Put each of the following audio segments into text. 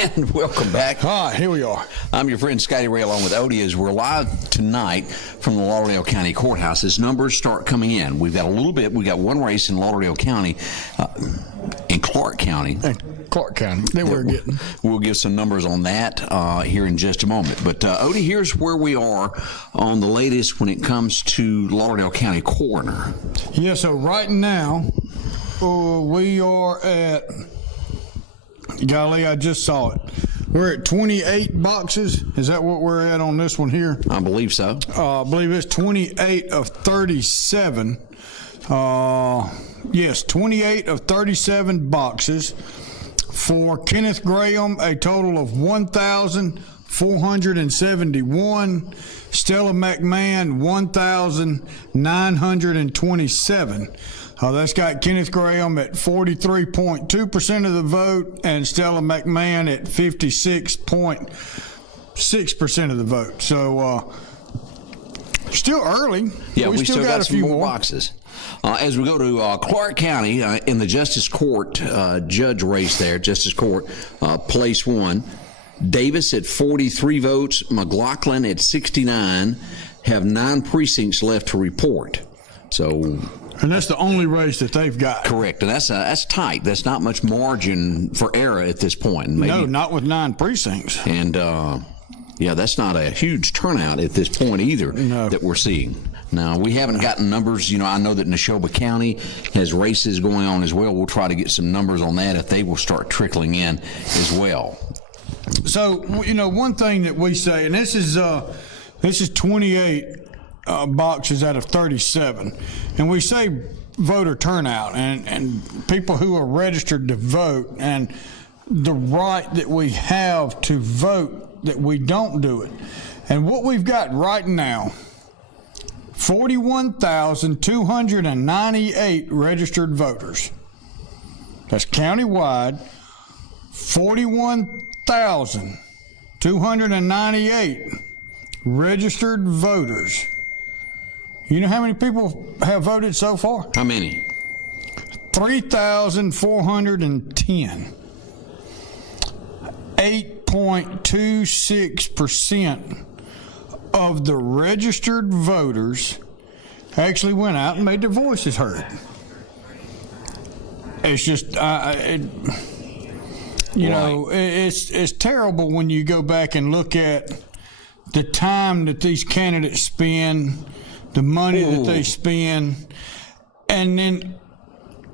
And welcome back. Hi, here we are. I'm your friend Scotty Ray along with Odie as we're live tonight from the Lauderdale County Court House as numbers start coming in. We've got a little bit. We got one race in Lauderdale County, in Clark County. Clark County. Then we're getting. We'll give some numbers on that here in just a moment. But Odie, here's where we are on the latest when it comes to Lauderdale County Coroner. Yeah, so right now we are at, golly, I just saw it. We're at 28 boxes. Is that what we're at on this one here? I believe so. I believe it's 28 of 37. Yes, 28 of 37 boxes. For Kenneth Graham, a total of 1,471. Stella McMahon, 1,927. That's got Kenneth Graham at 43.2% of the vote and Stella McMahon at 56.6% of the vote. So, still early. Yeah, we still got a few more boxes. As we go to Clark County in the Justice Court judge race there, Justice Court, place one. Davis at 43 votes, McLaughlin at 69, have 9 precincts left to report. So, and that's the only race that they've got. Correct, and that's tight. That's not much margin for error at this point. Maybe. No, not with 9 precincts. And yeah, that's not a huge turnout at this point either that we're seeing. Now, we haven't gotten numbers. You know, I know that Neshoba County has races going on as well. We'll try to get some numbers on that if they will start trickling in as well. So, you know, one thing that we say, and this is 28 boxes out of 37, and we say voter turnout and people who are registered to vote and the right that we have to vote, that we don't do it. And what we've got right now, 41,298 registered voters. That's countywide. 41,298 registered voters. You know how many people have voted so far? How many? 3,410. 8.26% of the registered voters actually went out and made their voices heard. It's just, it's terrible when you go back and look at the time that these candidates spend, the money that they spend, and then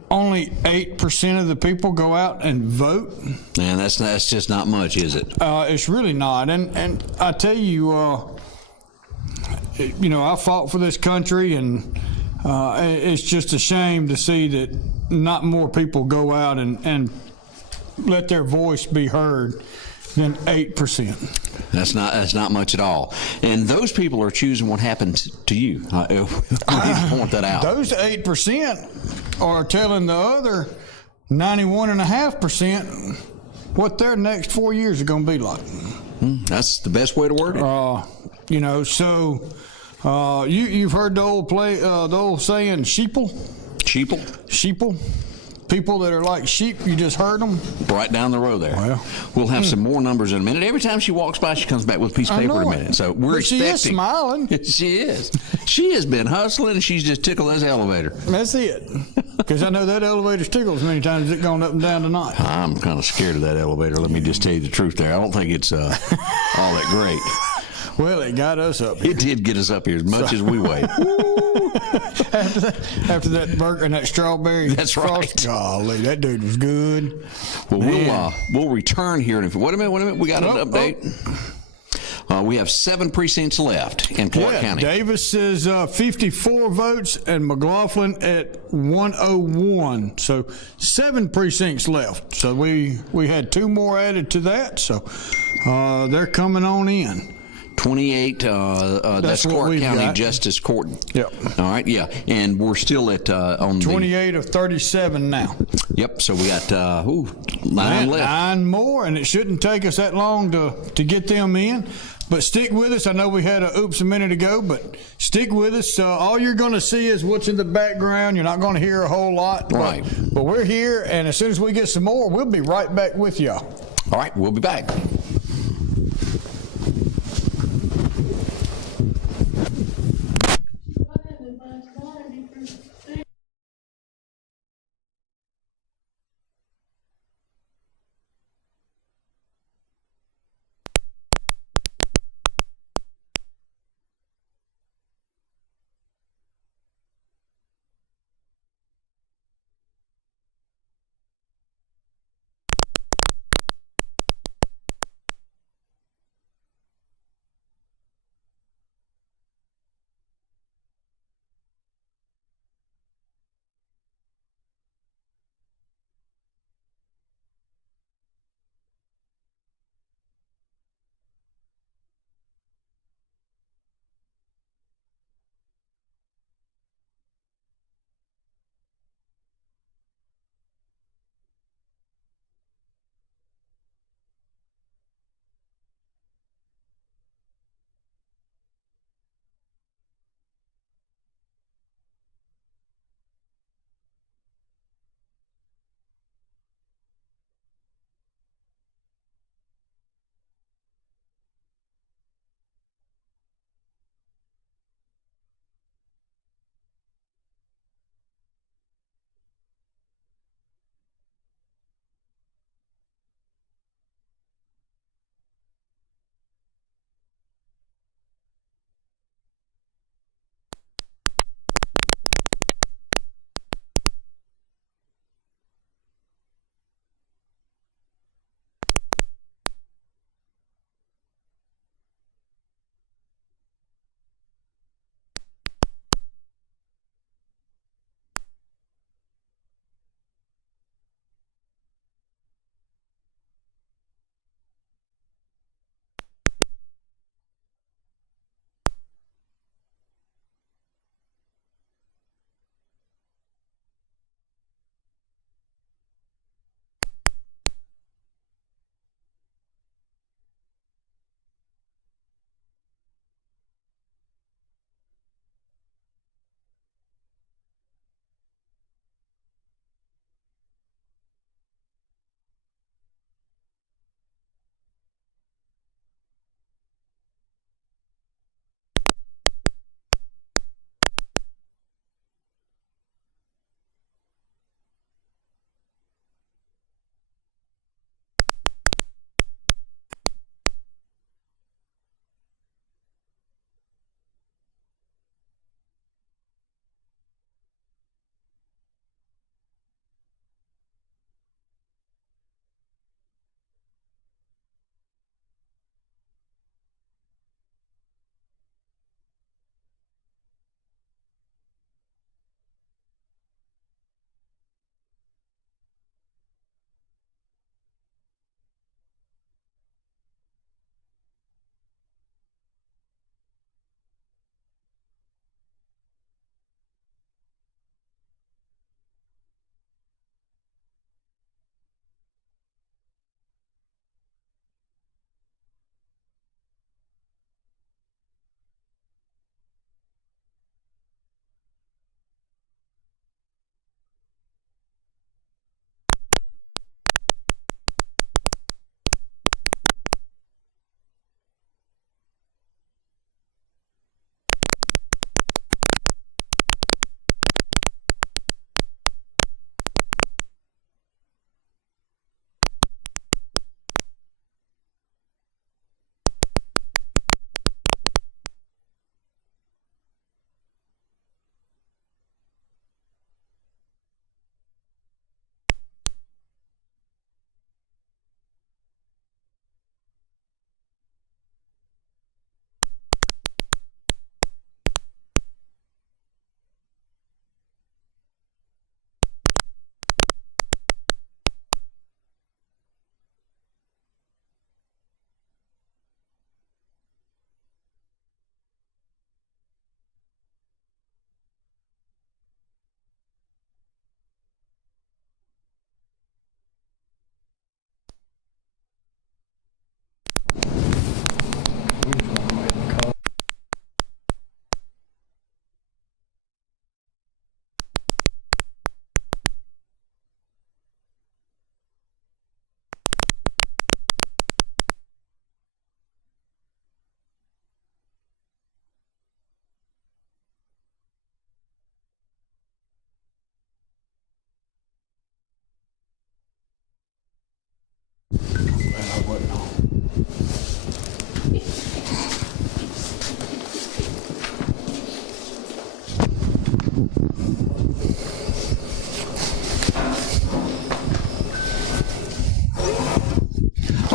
only 8% of the people go out and vote. Man, that's just not much, is it? It's really not. And I tell you, I fought for this country, and it's just a shame to see that not more people go out and let their voice be heard than 8%. That's not much at all. And those people are choosing what happens to you. We need to point that out. Those 8% are telling the other 91.5% what their next 4 years are going to be like. That's the best way to word it. You've heard the old saying, sheeple? Sheeple. People that are like sheep, you just heard them. Right down the road there. Well, we'll have some more numbers in a minute. Every time she walks by, she comes back with a piece of paper in a minute. So we're expecting. She is smiling. She is. She has been hustling, and she's just tickled this elevator. That's it. Because I know that elevator's tickled as many times as it's gone up and down tonight. I'm kind of scared of that elevator. Let me just tell you the truth there. I don't think it's all that great. Well, it got us up here. It did get us up here as much as we weigh. After that burger and that strawberry. That's right. Golly, that dude was good. Well, we'll return here. Wait a minute. We got an update. We have 7 precincts left in Clark County. Davis is 54 votes and McLaughlin at 101. So 7 precincts left. So we had 2 more added to that. So they're coming on in. 28, that's Clark County Justice Court. Yep. All right, yeah. And we're still at on 28 of 37 now. Yep, so we got 9 left. 9 more, and it shouldn't take us that long to get them in. But stick with us. I know we had a oops a minute ago, but stick with us. All you're going to see is what's in the background. You're not going to hear a whole lot. Right. But we're here, and as soon as we get some more, we'll be right back with y'all. All right, we'll be back.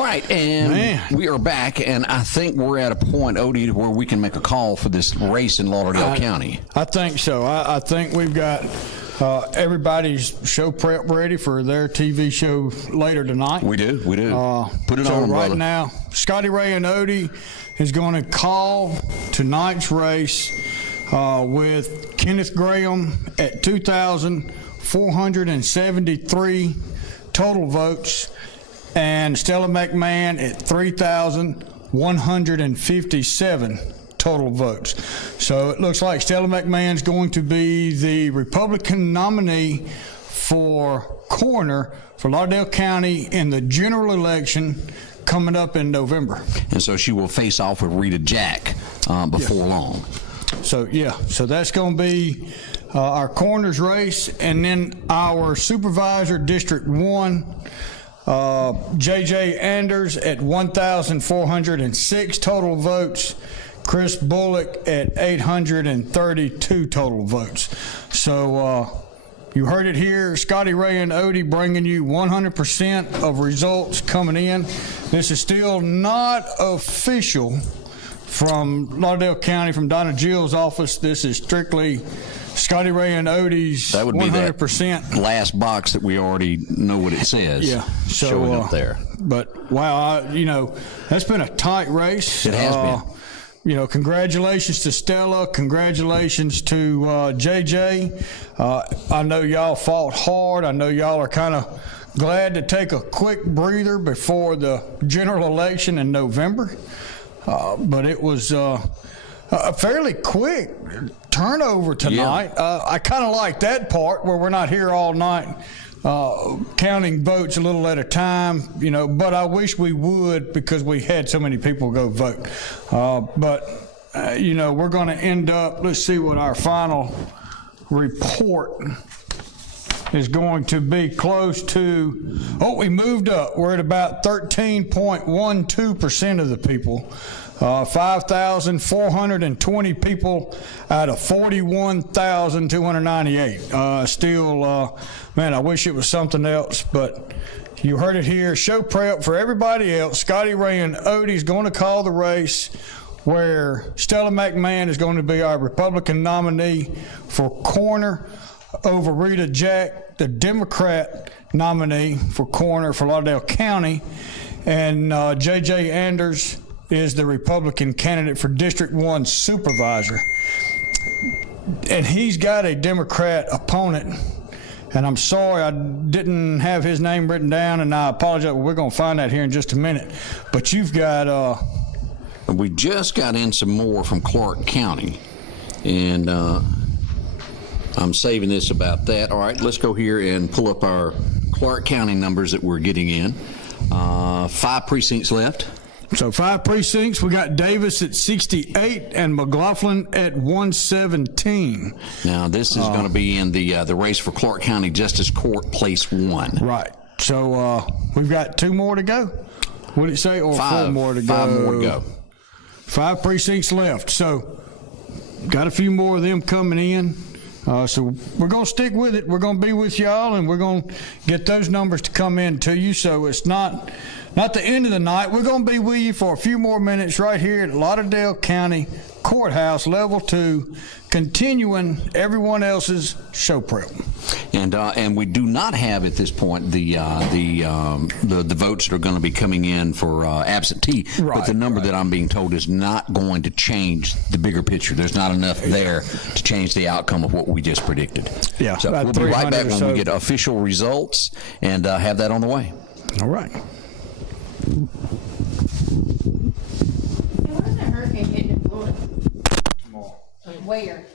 All right, and Man. we are back, and I think we're at a point, Odie, where we can make a call for this race in Lauderdale County. I think so. I think we've got everybody's show prep ready for their TV show later tonight. We do. Put it so on, right brother. now, Scotty Ray and Odie is going to call tonight's race with Kenneth Graham at 2,473 total votes and Stella McMahon at 3,157 total votes. So it looks like Stella McMahon's going to be the Republican nominee for coroner for Lauderdale County in the general election coming up in November. And so she will face off with Rita Jack before long. So that's going to be our coroner's race, and then our supervisor, District 1, J.J. Anders at 1,406 total votes, Chris Bullock at 832 total votes. So you heard it here, Scotty Ray and Odie bringing you 100% of results coming in. This is still not official from Lauderdale County, from Donna Gill's office. This is strictly Scotty Ray and Odie's 100%. That would be that last box that we already know what it says. Yeah, so, showing up there. But wow, that's been a tight race. It has been. Congratulations to Stella. Congratulations to JJ. I know y'all fought hard. I know y'all are kind of glad to take a quick breather before the general election in November. But it was a fairly quick turnover tonight. Yeah. I kind of like that part where we're not here all night counting votes a little at a time, but I wish we would, because we had so many people go vote. But we're going to end up, let's see what our final report is going to be, close to, we moved up. We're at about 13.12% of the people. 5,420 people out of 41,298. Still, man, I wish it was something else, but you heard it here. Show prep for everybody else. Scotty Ray and Odie's going to call the race, where Stella McMahon is going to be our Republican nominee for coroner over Rita Jack, the Democrat nominee for coroner for Lauderdale County, and J.J. Anders is the Republican candidate for District 1 supervisor. And he's got a Democrat opponent, and I'm sorry I didn't have his name written down, and I apologize. Well, we're going to find that here in just a minute. But you've got... we just got in some more from Clark County, and I'm saving this about that. All right, let's go here and pull up our Clark County numbers that we're getting in. 5 precincts left. So 5 precincts. We got Davis at 68 and McLaughlin at 117. Now, this is going to be in the race for Clark County Justice Court, Place 1. Right. So we've got 2 more to go. What did it say? Or 4 more to go? 5 more to go. 5 precincts left. So got a few more of them coming in. So we're going to stick with it. We're going to be with y'all, and we're going to get those numbers to come in to you. So it's not the end of the night. We're going to be with you for a few more minutes right here at Lauderdale County Court House, Level 2, continuing everyone else's show prep. And we do not have at this point the votes that are going to be coming in for absentee. Right, but the number that I'm being told is not going to change the bigger picture. There's not enough there to change the outcome of what we just predicted. Yeah, so about we'll be right back when so. we get official results and have that on the way. All right. Where's that hurricane hitting in Florida? Where?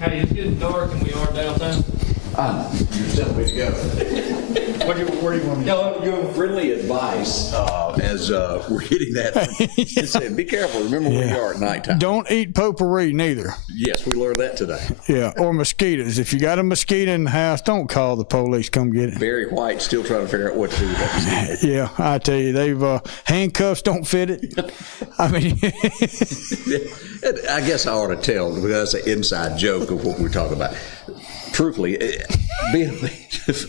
Hey, it's getting dark and we are downtown. You're telling me to go. Where do you want me to go? Your friendly advice as we're hitting that. It said, be careful. Remember where you are at nighttime. Don't eat potpourri neither. Yes, we learned that today. Yeah, or mosquitoes. If you got a mosquito in the house, don't call the police. Come get it. Barry White still trying to figure out what to do with that. Yeah, I tell you, they've handcuffs don't fit it. I mean, I guess I ought to tell because that's an inside joke of what we're talking about. Truthfully,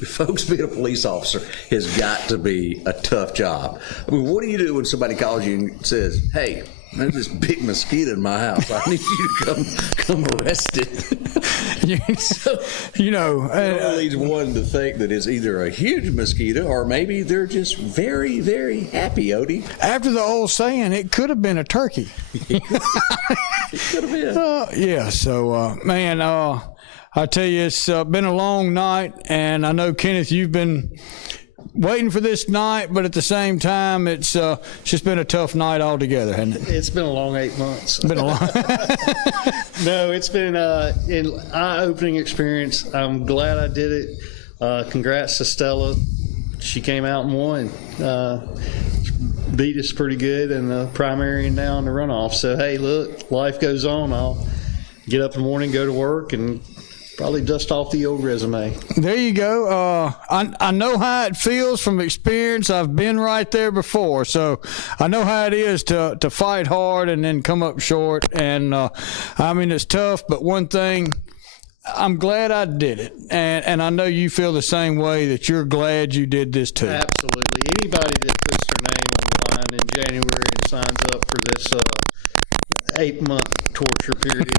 folks, being a police officer has got to be a tough job. I mean, what do you do when somebody calls you and says, "Hey, there's this big mosquito in my house. I need you to come arrest it." you know, It leads one to think that it's either a huge mosquito or maybe they're just very, very happy, Odie. after the old saying, it could have been a turkey. It could have been. Yeah, so, man, I tell you, it's been a long night, and I know, Kenneth, you've been waiting for this night, but at the same time, it's just been a tough night altogether, hasn't it? It's been a long 8 months. Been a long. No, it's been an eye-opening experience. I'm glad I did it. Congrats to Stella. She came out and won. Beat us pretty good in the primary and now in the runoff. So, hey, look, life goes on. I'll get up in the morning, go to work, and probably dust off the old resume. There you go. I know how it feels from experience. I've been right there before, so I know how it is to fight hard and then come up short. And I mean, it's tough, but one thing, I'm glad I did it, and I know you feel the same way, that you're glad you did this too. Absolutely. Anybody that puts their name on the line in January and signs up for this 8-month torture period.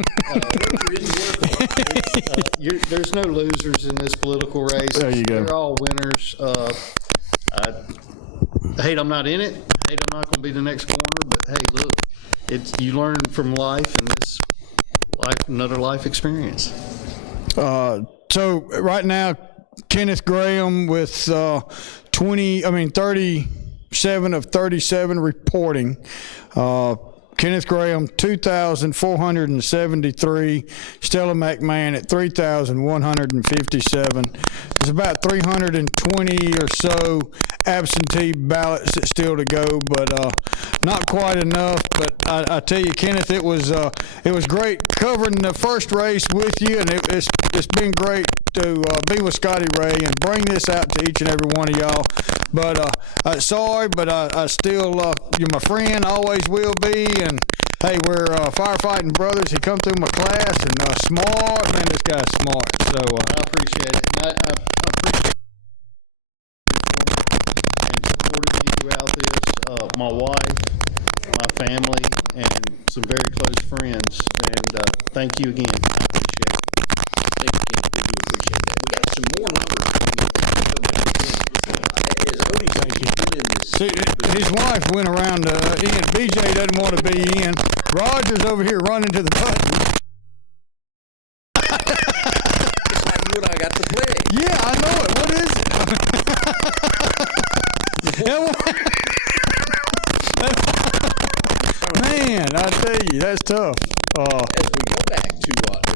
There's no losers in this political race. There you go. They're all winners. I hate I'm not in it. I hate I'm not going to be the next corner. But hey, look, you learn from life, and this another life experience. So right now, Kenneth Graham with 37 of 37 reporting. Kenneth Graham, 2,473. Stella McMahon at 3,157. There's about 320 or so absentee ballots that still to go, but not quite enough. But I tell you, Kenneth, it was great covering the first race with you, and it's been great to be with Scotty Ray and bring this out to each and every one of y'all. But sorry, but I still you're my friend, always will be. And hey, we're firefighting brothers. He come through my class and smart. Man, this guy's smart. So I appreciate it. And I appreciate and supporting me throughout this. My wife, my family, and some very close friends. And thank you again. I appreciate it. Thank you, Ken. We do appreciate that. We got some more numbers coming up. As Odie said, he's been in this. see, his wife went around. Ian BJ doesn't want to be in. Roger's over here running to the button. It's like you and I got to play. Yeah, I know it. What is it? Man, I tell you, that's tough. As we go back to Clark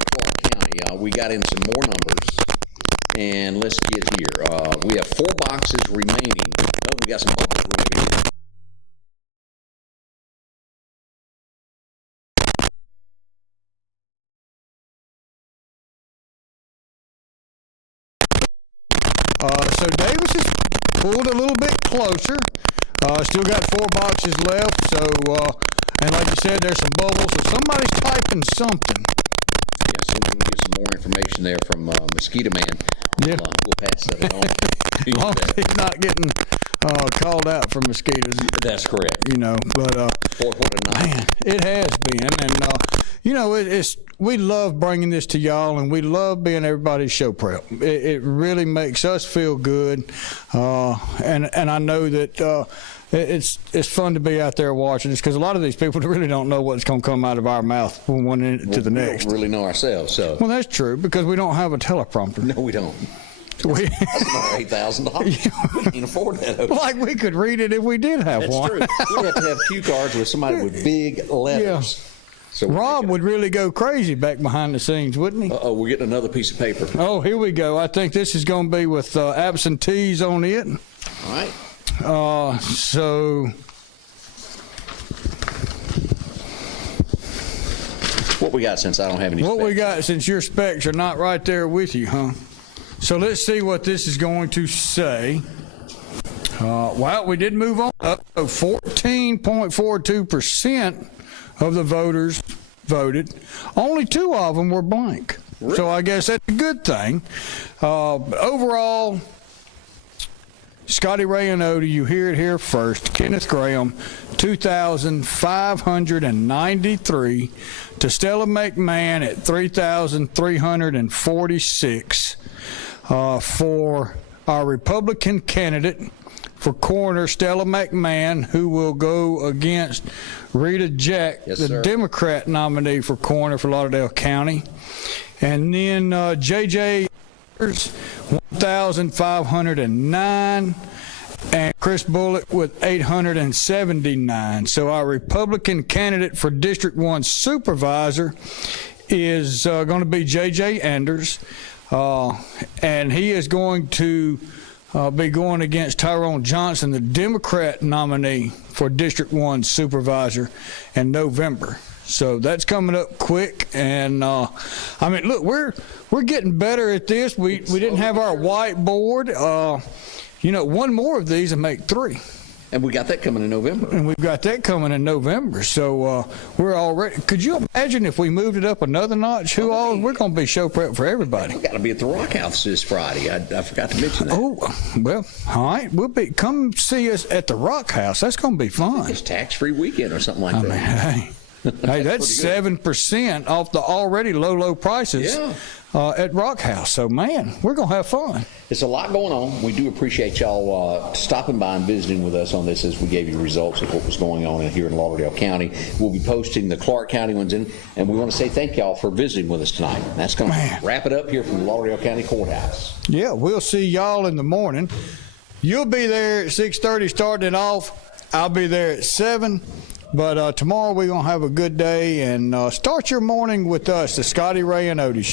County, we got in some more numbers, and let's get here. We have 4 boxes remaining. Oh, we got some bubbles remaining. So Davis has pulled a little bit closer. Still got 4 boxes left. So, and like you said, there's some bubbles. So somebody's typing something. Yeah, so we can get some more information there from Mosquito Man. Yeah. We'll pass that along. As long as he's not getting called out for mosquitoes. That's correct. You know, but Boy, what a night. man, it has been, and you know, it's we love bringing this to y'all, and we love being everybody's show prep. It really makes us feel good, and I know that it's fun to be out there watching this, because a lot of these people really don't know what's going to come out of our mouth from one end to the next. We don't really know ourselves, so. Well, that's true, because we don't have a teleprompter. No, we don't. We, That's about $8,000. We can't afford that. like we could read it if we did have That's one. true. We'd have to have cue cards with somebody with big letters. So Rob would really go crazy back behind the scenes, wouldn't he? Uh-oh, we're getting another piece of paper. Oh, here we go. I think this is going to be with absentees on it. All right. So What we got since I don't have any what we specs? got, since your specs are not right there with you, huh? So let's see what this is going to say. Well, we did move on up. 14.42% of the voters voted. Only 2 of them were blank. Really? So I guess that's a good thing. But overall, Scotty Ray and Odie, you hear it here first. Kenneth Graham, 2,593. To Stella McMahon at 3,346. For our Republican candidate for coroner, Stella McMahon, who will go against Rita Jack, Yes, the sir. Democrat nominee for coroner for Lauderdale County. And then J.J. 1,509, and Chris Bullock with 879. So our Republican candidate for District 1 Supervisor is going to be J.J. Anders, and he is going to be going against Tyrone Johnson, the Democrat nominee for District 1 Supervisor in November. So that's coming up quick, and I mean, look, we're getting better at this. We didn't have our whiteboard. One more of these and make 3. And we got that coming in November. And we've got that coming in November. So we're already. Could you imagine if we moved it up another notch? We're going to be show prep for everybody. We got to be at the Rock House this Friday. I forgot to mention that. Oh, well, all right. Come see us at the Rock House. That's going to be fun. It's tax-free weekend or something like that. Hey, that's 7% off the already low prices at Rock House. So, man, we're going to have fun. It's a lot going on. We do appreciate y'all stopping by and visiting with us on this as we gave you results of what was going on here in Lauderdale County. We'll be posting the Clark County ones in, and we want to say thank y'all for visiting with us tonight. That's going to wrap it up here from the Lauderdale County Court House. Yeah, we'll see y'all in the morning. You'll be there at 6:30 starting it off. I'll be there at 7. But tomorrow we're going to have a good day, and start your morning with us, the Scotty Ray and Odie